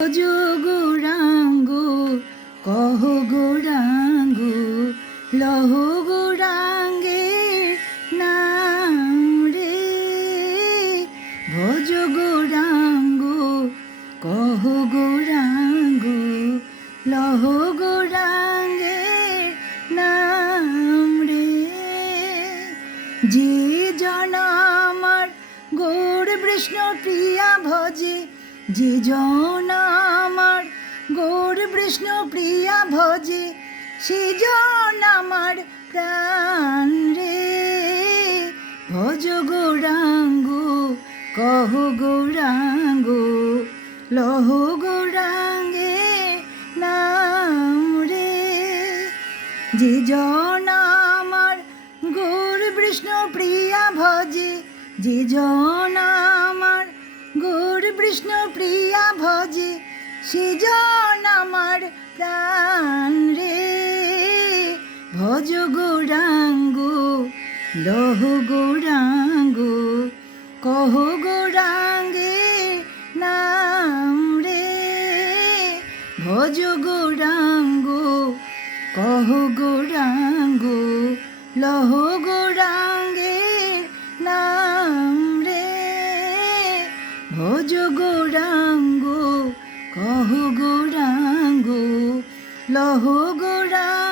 ভজো গৌরাঙ্গ কহ গৌরাঙ্গ লহ গৌরাঙ্গের নাম রে। ভজ গৌরাঙ্গ কহ গৌরাঙ্গ লহ গৌরাঙ্গের নাম রে। যে জন আমার গৌর বিষ্ণু প্রিয়া ভজে, যে জন আমার গৌর বিষ্ণু প্রিয়া ভজে, সে জন আমার প্রাণ রে। ভজ গৌরাঙ্গ কহ গৌরাঙ্গ লহ গৌরাঙ্গে নাম রে। যে জন আমার গৌর বিষ্ণু প্রিয়া ভজে, যে জন আমার গৌর বিষ্ণু প্রিয়া ভজে, সে জন আমার প্রাণ রে। ভজ গৌরাঙ্গ লহ গৌরাঙ্গ কহ গৌরাঙ্গে নাম রে। ভজ গৌরাঙ্গ কহ গৌরাঙ্গ লহ গৌরাঙ্গে নাম রে। ভজ গৌরাঙ্গ কহ গৌরাঙ্গ লহ গৌরাঙ্গ।